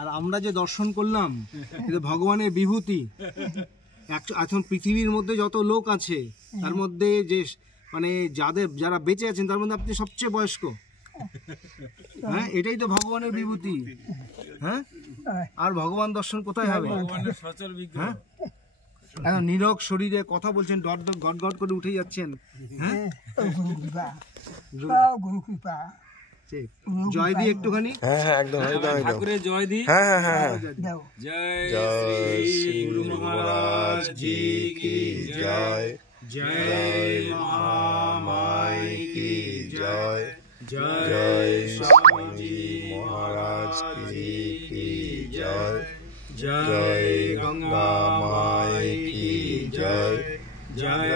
আর আমরা যে দর্শন করলাম এটা ভগবানের বিভূতি। এখন পৃথিবীর মধ্যে যত লোক আছে তার মধ্যে যে মানে যারা বেঁচে আছেন তার মধ্যে আপনি সবচেয়ে বয়স্ক। হ্যাঁ, এটাই তো ভগবানের বিভূতি। হ্যাঁ, আর ভগবান দর্শন কোথায় হবে? হ্যাঁ, এখন নীরব শরীরে কথা বলছেন, গট গট করে উঠে যাচ্ছেন। হ্যাঁ, জয় দি একটুখানি। হ্যাঁ একদম ঠাকুরের জয় দি। হ্যাঁ জয় শ্রী গুরু মহারাজ জি কি জয়। জয় মহামাই কি জয়। জয় স্বামীজি মহারাজ কি জয়। জয় গঙ্গা মাই কি জয়। জয়